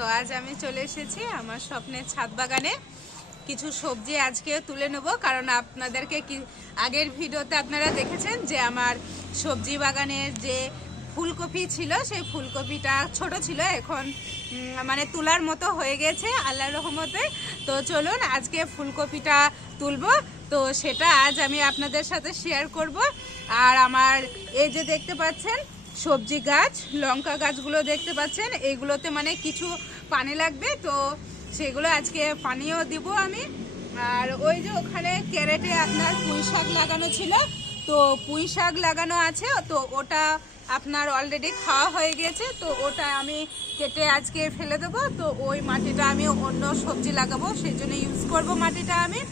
তো আজ আমি চলে এসেছি আমার স্বপ্নের ছাদ বাগানে। কিছু সবজি আজকে তুলে নেব, কারণ আপনাদেরকে আগের ভিডিওতে আপনারা দেখেছেন যে আমার সবজি বাগানের যে ফুলকপি ছিল সেই ফুলকপিটা ছোট ছিল, এখন মানে তোলার মতো হয়ে গেছে আল্লাহর রহমতে। তো চলুন আজকে ফুলকপিটা তুলবো, তো সেটা আজ আমি আপনাদের সাথে শেয়ার করব। আর আমার এই যে দেখতে পাচ্ছেন সবজি গাছ, লঙ্কা গাছগুলো দেখতে পাচ্ছেন, এইগুলোতে মানে কিছু পানি লাগবে, তো সেগুলো আজকে পানিও দিব আমি। আর ওই যে ওখানে ক্যারেটে আপনার পুঁই শাক লাগানো ছিল, তো পুঁই শাক লাগানো আছে, তো ওটা আপনার অলরেডি খাওয়া হয়ে গেছে, তো ওটা আমি কেটে আজকে ফেলে দেবো। তো ওই মাটিটা আমি অন্য সবজি লাগাবো, সেই জন্য ইউজ করবো মাটিটা আমি।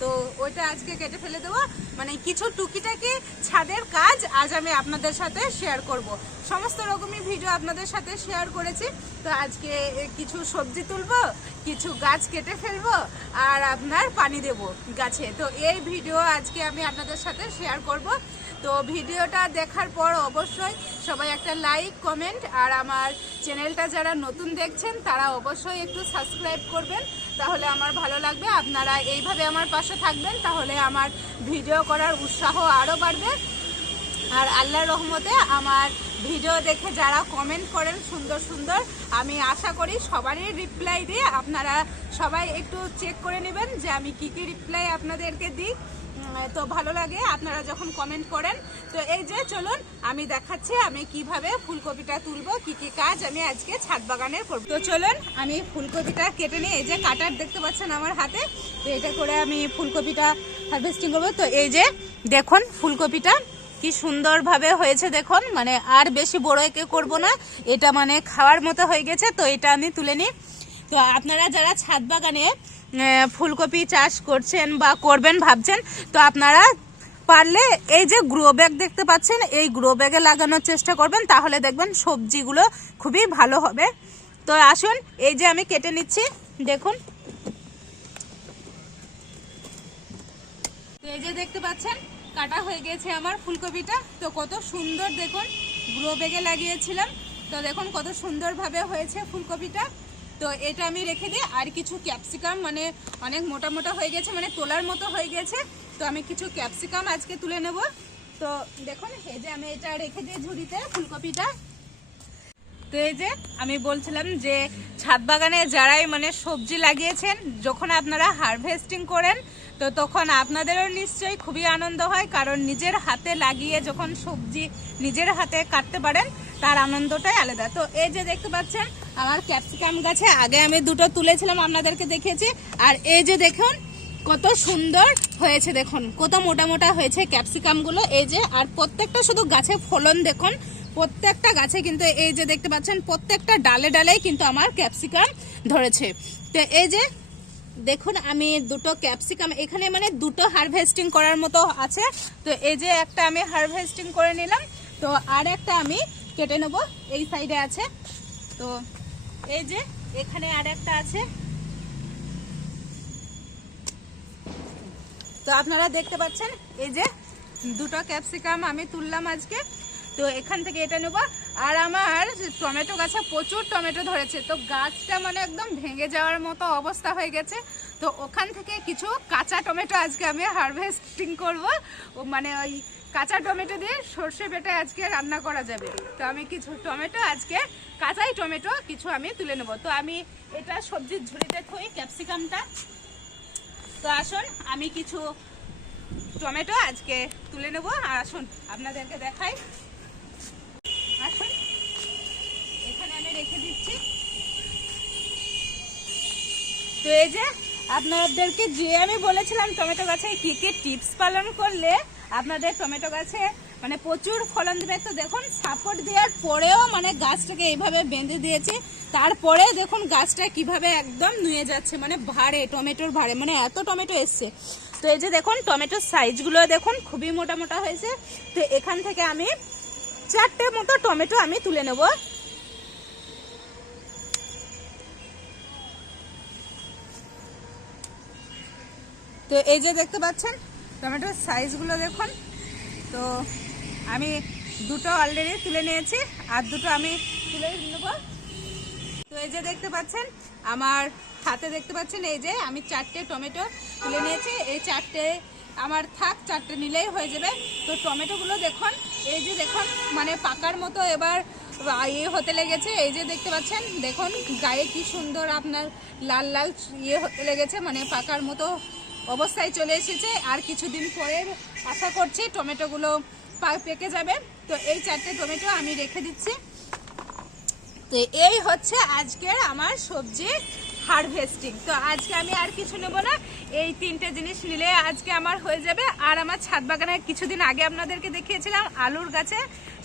তো ওইটা আজকে কেটে ফেলে দেবো, মানে কিছু টুকিটাকি ছাদের কাজ আজ আমি আপনাদের সাথে শেয়ার করব। সমস্ত রকমই ভিডিও আপনাদের সাথে শেয়ার করেছি, তো আজকে কিছু সবজি তুলবো, কিছু গাছ কেটে ফেলবো, আর আপনার পানি দেব গাছে। তো এই ভিডিও আজকে আমি আপনাদের সাথে শেয়ার করব। তো ভিডিওটা দেখার পর অবশ্যই সবাই একটা লাইক কমেন্ট, আর আমার চ্যানেলটা যারা নতুন দেখছেন তারা অবশ্যই একটু সাবস্ক্রাইব করবেন, তাহলে আমার ভালো লাগবে। আপনারা এইভাবে আমার পাশে থাকবেন, তাহলে আমার ভিডিও করার উৎসাহ আরও বাড়বে। আর আল্লাহর রহমতে আমার ভিডিও দেখে যারা কমেন্ট করেন সুন্দর সুন্দর, আমি আশা করি সবারই রিপ্লাই দিয়ে আপনারা সবাই একটু চেক করে নেবেন যে আমি কি কি রিপ্লাই আপনাদেরকে দিই। তো ভালো লাগে আপনারা যখন কমেন্ট করেন। তো এই যে চলুন আমি দেখাচ্ছি আমি কিভাবে ফুলকপিটা তুলবো, কি কি কাজ আমি আজকে ছাদ বাগানের করব। তো চলুন আমি ফুলকপিটা কেটে নিই। এই যে কাটার দেখতে পাচ্ছেন আমার হাতে, তো এটা করে আমি ফুলকপিটা হারভেস্টিং করবো। তো এই যে দেখুন ফুলকপিটা কি সুন্দরভাবে হয়েছে দেখুন, মানে আর বেশি বড় একে করবো না, এটা মানে খাওয়ার মতো হয়ে গেছে। তো এটা আমি তুলে নিই। তো আপনারা যারা ছাদ বাগানে ফুলকপি চাষ করছেন বা করবেন ভাবছেন, তো আপনারা পারলে এই যে গ্রো ব্যাগ দেখতে পাচ্ছেন, এই গ্রো ব্যাগে লাগানোর চেষ্টা করবেন, তাহলে দেখবেন সবজিগুলো খুবই ভালো হবে। তো আসুন এই যে আমি কেটে নিচ্ছি দেখুন। তো এই যে দেখতে পাচ্ছেন কাটা হয়ে গেছে আমার ফুলকপিটা। তো কত সুন্দর দেখুন, গ্রো ব্যাগে লাগিয়েছিলাম, তো দেখুন কত সুন্দরভাবে হয়েছে ফুলকপিটা। তো এটা আমি রেখে দিই। আর কিছু ক্যাপসিকাম মানে অনেক মোটা মোটা হয়ে গেছে, মানে তোলার মতো হয়ে গেছে, তো আমি কিছু ক্যাপসিকাম আজকে তুলে নেব। তো দেখুন এই যে আমি এটা রেখে দিই ঝুড়িতে ফুলকপিটা। তো এই যে আমি বলছিলাম যে ছাদ বাগানে যারাই মানে সবজি লাগিয়েছেন, যখন আপনারা হারভেস্টিং করেন তো তখন আপনাদেরও নিশ্চয়ই খুবই আনন্দ হয়, কারণ নিজের হাতে লাগিয়ে যখন সবজি নিজের হাতে কাটতে পারেন তার আনন্দটাই আলাদা। তো এই যে দেখতে পাচ্ছেন আমার ক্যাপসিকাম গাছে আগে আমি দুটো তুলেছিলাম, আপনাদেরকে দেখেছি। আর এই যে দেখুন কত সুন্দর হয়েছে, দেখুন কত মোটা মোটা হয়েছে ক্যাপসিকামগুলো। এই যে আর প্রত্যেকটা শুধু গাছে ফলন দেখুন, প্রত্যেকটা গাছে কিন্তু এই যে দেখতে পাচ্ছেন প্রত্যেকটা ডালে ডালেই কিন্তু আমার ক্যাপসিকাম ধরেছে। তো এই যে দেখুন আমি দুটো ক্যাপসিকাম এখানে মানে দুটো হারভেস্টিং করার মতো আছে। তো এই যে একটা আমি হারভেস্টিং করে নিলাম, তো আর একটা আমি কেটে নেব, এই সাইডে আছে। তো এই যে এখানে আর একটা আছে। তো আপনারা দেখতে পাচ্ছেন এই যে দুটো ক্যাপসিকাম আমি তুললাম আজকে। তো এখান থেকে এটা নেব। আর আমার টমেটো গাছে প্রচুর টমেটো ধরেছে, তো গাছটা মানে একদম ভেঙে যাওয়ার মতো অবস্থা হয়ে গেছে। তো ওখান থেকে কিছু কাঁচা টমেটো আজকে আমি হারভেস্টিং করব, মানে ওই কাঁচা টমেটো দিয়ে সর্ষে বেটে আজকে রান্না করা যাবে। তো আমি কিছু টমেটো আজকে কাঁচাই টমেটো কিছু আমি তুলে নেব। তো আমি এটা সবজির ঝুড়িতে থই ক্যাপসিকামটা। তো আসুন আমি কিছু টমেটো আজকে তুলে নেব, আর আসুন আপনাদেরকে দেখাই। আসুন এখানে আমি রেখে দিচ্ছি। তো এই যে আপনাদেরকে যে আমি বলেছিলাম টমেটো গাছে কি কি টিপস পালন করলে আপনাদের টমেটো গাছে মানে প্রচুর ফলন দেবে। তো দেখুন সাপোর্ট দেওয়ার পরেও মানে গাছটাকে এইভাবে বেঁধে দিয়েছি, তারপরে দেখুন গাছটা কিভাবে একদম নুয়ে যাচ্ছে, মানে ভারে টমেটোর ভারে, মানে এত টমেটো এসছে। তো এই যে দেখুন টমেটোর সাইজগুলো দেখুন খুবই মোটা মোটা হয়েছে। তো এখান থেকে আমি 4টে মতো টমেটো আমি তুলে নেব। তো এই যে দেখতে পাচ্ছেন টমেটোর সাইজগুলো দেখুন। তো আমি দুটো অলরেডি তুলে নিয়েছি, আর দুটো আমি তুলে নেব। তো এই যে দেখতে পাচ্ছেন আমার হাতে দেখতে পাচ্ছেন এই যে আমি 4টে টমেটো তুলে নিয়েছি। এই 4টে আমার থাক, 4টে নিলেই হয়ে যাবে। তো টমেটোগুলো দেখুন, এই যে দেখুন মানে পাকার মতো এবার ইয়ে হতে লেগেছে। এই যে দেখতে পাচ্ছেন, দেখুন গায়ে কি সুন্দর আপনার লাল লাল ইয়ে হতে লেগেছে, মানে পাকার মতো অবস্থায় চলে এসেছে। আর কিছুদিন পরে আশা করছি টমেটোগুলো পেকে যাবে। তো এই 4টে টমেটো আমি রেখে দিচ্ছি। তো এই হচ্ছে আজকের আমার সবজি হারভেস্টিং। তো আজকে আমি আর কিছু নেব না, এই 3টে জিনিস নিলে আজকে আমার হয়ে যাবে। আর আমার ছাদ বাগানে কিছুদিন আগে আপনাদেরকে দেখিয়েছিলাম আলুর গাছে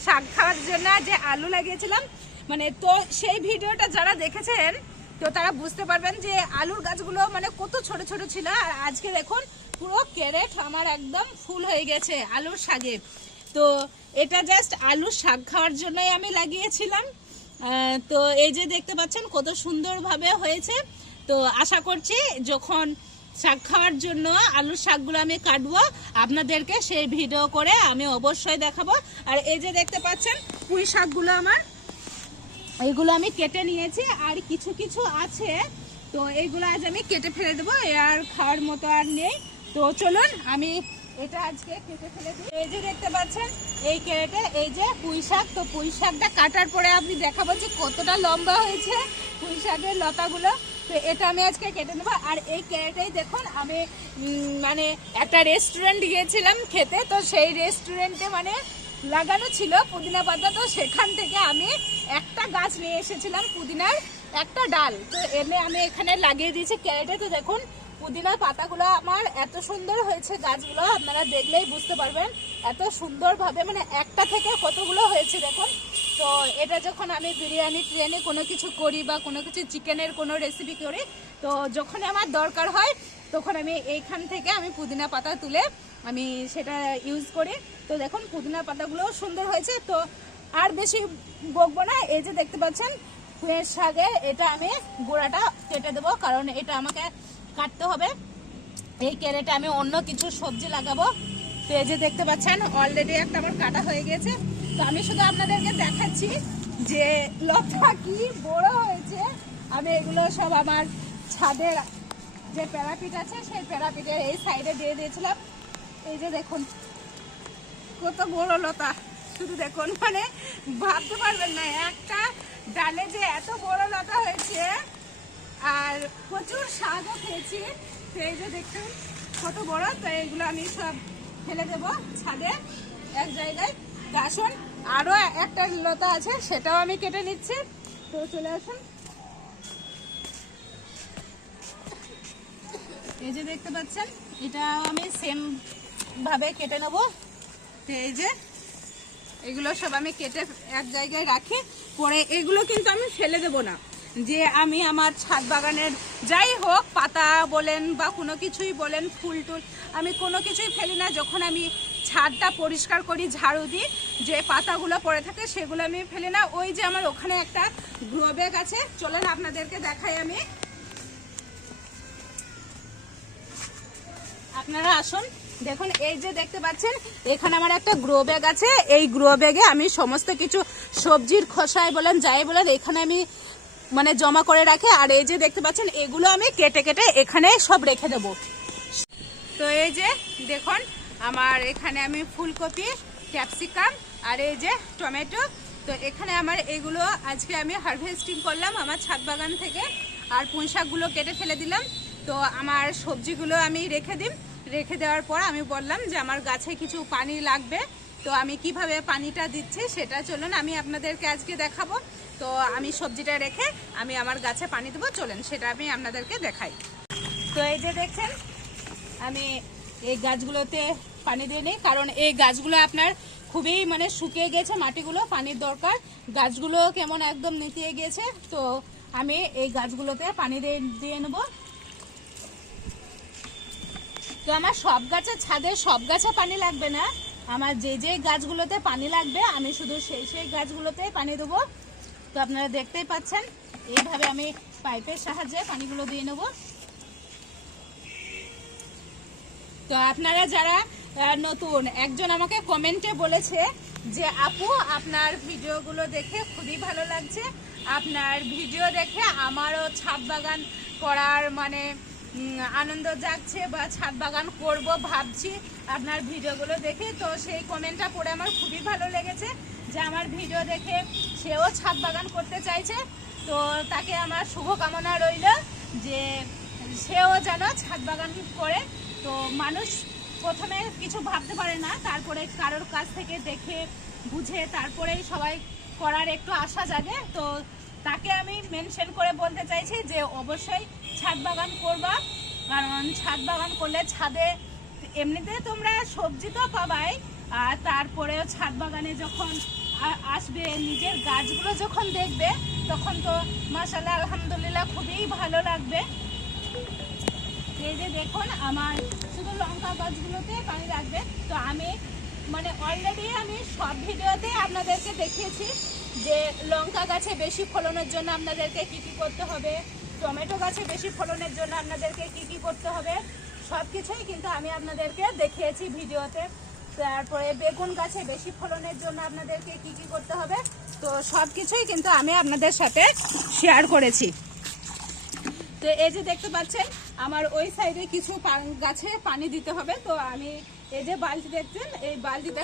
শাক খাওয়ার জন্য যে আলু লাগিয়েছিলাম, মানে তো সেই ভিডিওটা যারা দেখেছেন তো তারা বুঝতে পারবেন যে আলুর গাছগুলো মানে কত ছোট ছোট ছিল। আর আজকে দেখুন পুরো ক্যারেট আমার একদম ফুল হয়ে গেছে আলুর শাকে। তো এটা জাস্ট আলুর শাক খাওয়ার জন্যই আমি লাগিয়েছিলাম। তো এই যে দেখতে পাচ্ছেন কত সুন্দরভাবে হয়েছে। তো আশা করছি যখন শাক খাওয়ার জন্য আলুর শাকগুলো আমি কাটবো আপনাদেরকে সেই ভিডিও করে আমি অবশ্যই দেখাবো। আর এই যে দেখতে পাচ্ছেন পুঁই শাকগুলো আমার, এইগুলো আমি কেটে নিয়েছি। আর কিছু কিছু আছে, তো এইগুলো আজ আমি কেটে ফেলে দেবো, আর খাওয়ার মতো আর নেই। তো চলুন আমি এটা আজকে কেটে ফেলে দিই। এই যে দেখতে পাচ্ছেন এই ক্যারেটে এই যে পুঁই শাক। তো পুঁই শাকটা কাটার পরে আমি দেখাবো যে কতটা লম্বা হয়েছে পুঁই শাকের লতাগুলো। তো এটা আমি আজকে কেটে নেবো। আর এই ক্যারেটেই দেখুন আমি মানে একটা রেস্টুরেন্ট গিয়েছিলাম খেতে, তো সেই রেস্টুরেন্টে মানে লাগানো ছিল পুদিনা পাতা। তো সেখান থেকে আমি একটা গাছ নিয়ে এসেছিলাম পুদিনার একটা ডাল, তো এনে আমি এখানে লাগিয়ে দিয়েছি ক্যারেটে। তো দেখুন পুদিনার পাতাগুলো আমার এত সুন্দর হয়েছে গাছগুলো, আপনারা দেখলেই বুঝতে পারবেন এত সুন্দরভাবে, মানে একটা থেকে কতগুলো হয়েছে দেখুন। তো এটা যখন আমি বিরিয়ানি টিরিয়ানি কোনো কিছু করি বা কোনো কিছু চিকেনের কোনো রেসিপি করি, তো যখন আমার দরকার হয় তখন আমি এইখান থেকে আমি পুদিনা পাতা তুলে আমি সেটা ইউজ করি। তো দেখুন পুদিনা পাতাগুলোও সুন্দর হয়েছে। তো আর বেশি বকবো না, এই যে দেখতে পাচ্ছেন পুঁই শাকের এটা আমি গোড়াটা কেটে দেবো, কারণ এটা আমাকে কাটতে হবে। এই ক্যারেটে আমি অন্য কিছু সবজি লাগাবো। তো এই যে দেখতে পাচ্ছেন অলরেডি একটা আমার কাটা হয়ে গেছে। তো আমি শুধু আপনাদেরকে দেখাচ্ছি যে লতা কি বড় হয়েছে। আমি এগুলো সব আমার ছাদের যে প্যারাপিট আছে সেই প্যারাপিটের এই সাইডে দিয়ে দিয়েছিলাম। এই যে দেখুন কত বড় লতা, শুধু দেখুন মানে ভাবতে পারবেন না একটা ডালে যে এত বড় লতা হয়েছে। আর প্রচুর শাকও খেয়েছি। তো এই যে দেখুন কত বড়। তো এইগুলো আমি সব ফেলে দেব ছাদে এক জায়গায়। তো আসুন আরও একটা লতা আছে সেটাও আমি কেটে নিচ্ছি। তো চলে আসুন, এই যে দেখতে পাচ্ছেন এটাও আমি সেম ভাবে কেটে নেব। তো এই যে এগুলো সব আমি কেটে এক জায়গায় রাখি, পরে এগুলো কিন্তু আমি ফেলে দেব না। যে আমি আমার ছাদ বাগানের যাই হোক পাতা বলেন বা কোনো কিছুই বলেন ফুল টুল আমি কোনো কিছুই ফেলি না। যখন আমি ছাদটা পরিষ্কার করি ঝাড়ু দিই যে পাতাগুলো পড়ে থাকে সেগুলো আমি ফেলি না। ওই যে আমার ওখানে একটা গ্রো ব্যাগ আছে, চলেন আপনাদেরকে দেখাই আমি, আপনারা আসুন দেখুন। এই যে দেখতে পাচ্ছেন এখানে আমার একটা গ্রো ব্যাগ আছে। এই গ্রো ব্যাগে আমি সমস্ত কিছু সবজির খোসায় বলেন যাই বলেন এখানে আমি মানে জমা করে রাখি। আর এই যে দেখতে পাচ্ছেন এগুলো আমি কেটে কেটে এখানে সব রেখে দেব। তো এই যে দেখুন আমার এখানে আমি ফুলকপি, ক্যাপসিকাম আর এই যে টমেটো, তো এখানে আমার এগুলো আজকে আমি হারভেস্টিং করলাম আমার ছাদ বাগান থেকে। আর পুঁই শাকগুলো কেটে ফেলে দিলাম। তো আমার সবজিগুলো আমি রেখে দেওয়ার পর আমি বললাম যে আমার গাছে কিছু পানি লাগবে, তো আমি কিভাবে পানিটা দিচ্ছি সেটা চলুন আমি আপনাদেরকে আজকে দেখাবো। তো আমি সবজিটা রেখে আমি আমার গাছে পানি দেবো, চলেন সেটা আমি আপনাদেরকে দেখাই। তো এই যে দেখছেন আমি এই গাছগুলোতে পানি দিয়ে নিই, কারণ এই গাছগুলো আপনার খুবই মানে শুকিয়ে গেছে, মাটিগুলো পানির দরকার, গাছগুলো কেমন একদম নিতিয়ে গেছে। তো আমি এই গাছগুলোতে পানি দিয়ে নেবো। তো আমার সব গাছের ছাদে সব গাছে পানি লাগবে না, আমার যে যে গাছগুলোতে পানি লাগবে আমি শুধু সেই গাছগুলোতে পানি দেবো। তো আপনারা দেখতেই পাচ্ছেন এইভাবে আমি পাইপের সাহায্যে পানিগুলো দিয়ে নেব। তো আপনারা যারা নতুন, একজন আমাকে কমেন্টে বলেছে যে আপু আপনার ভিডিওগুলো দেখে খুবই ভালো লাগছে, আপনার ভিডিও দেখে আমারও ছাদ বাগান করার মানে আনন্দ জাগছে বা ছাদ বাগান করব ভাবছি আপনার ভিডিওগুলো দেখে। তো সেই কমেন্টটা পড়ে আমার খুবই ভালো লেগেছে যে আমার ভিডিও দেখে সেও ছাদ বাগান করতে চাইছে। তো তাকে আমার শুভকামনা রইল যে সেও যেন ছাদ বাগান করে। তো মানুষ প্রথমে কিছু ভাবতে পারে না, তারপরে কারোর কাছ থেকে দেখে বুঝে তারপরেই সবাই করার একটু আশা জাগে। তো তাকে আমি মেনশন করে বলতে চাইছি যে অবশ্যই ছাদ বাগান করবা, কারণ ছাদ বাগান করলে ছাদে এমনিতে তোমরা সবজি তো পাবাই, আর তারপরেও ছাদ বাগানে যখন আসবে নিজের গাছগুলো যখন দেখবে তখন তো মাশাআল্লাহ আলহামদুলিল্লাহ খুবই ভালো লাগবে। এই যে দেখুন আমার শুধু লঙ্কা গাছগুলোতে পানি লাগবে। তো আমি মানে অলরেডি আমি সব ভিডিওতে আপনাদেরকে দেখিয়েছি যে লঙ্কা গাছে বেশি ফলনের জন্য আপনাদেরকে কি কি করতে হবে, টমেটো গাছে বেশি ফলনের জন্য আপনাদেরকে কি কি করতে হবে, সব কিছুই কিন্তু আমি আপনাদেরকে দেখিয়েছি ভিডিওতে। তারপরে বেগুন গাছে বেশি ফলনের জন্য আপনাদেরকে কি কি করতে হবে, তো সব কিছুই কিন্তু আমি আপনাদের সাথে শেয়ার করেছি। তো এই যে দেখতে পাচ্ছেন আমার ওই সাইডে কিছু গাছে পানি দিতে হবে। তো আমি এই যে বালতি দেখছেন, এই বালতিতে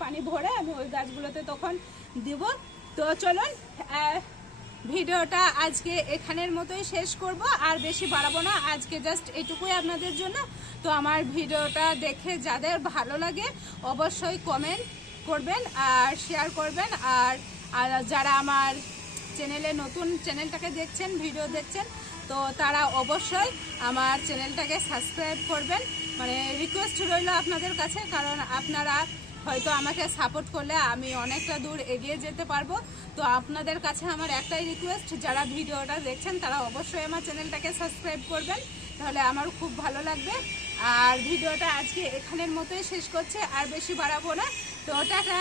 পানি ভরে আমি ওই গাছগুলোতে তখন দিব। তো চলুন ভিডিওটা আজকে এখানের মতোই শেষ করব, আর বেশি বাড়াবো না, আজকে জাস্ট এটুকুই আপনাদের জন্য। তো আমার ভিডিওটা দেখে যাদের ভালো লাগে অবশ্যই কমেন্ট করবেন আর শেয়ার করবেন, আর যারা আমার চ্যানেলে নতুন চ্যানেলটাকে দেখছেন ভিডিও দেখছেন তো তারা অবশ্যই আমার চ্যানেলটাকে সাবস্ক্রাইব করবেন। মানে রিকোয়েস্ট রইল আপনাদের কাছে, কারণ আপনারা হয়তো আমাকে সাপোর্ট করলে আমি অনেকটা দূর এগিয়ে যেতে পারবো। তো আপনাদের কাছে আমার একটাই রিকোয়েস্ট, যারা ভিডিওটা দেখছেন তারা অবশ্যই আমার চ্যানেলটাকে সাবস্ক্রাইব করবেন, তাহলে আমার খুব ভালো লাগবে। আর ভিডিওটা আজকে এখানের মতোই শেষ করছে, আর বেশি বাড়াবো না। তো টাটা।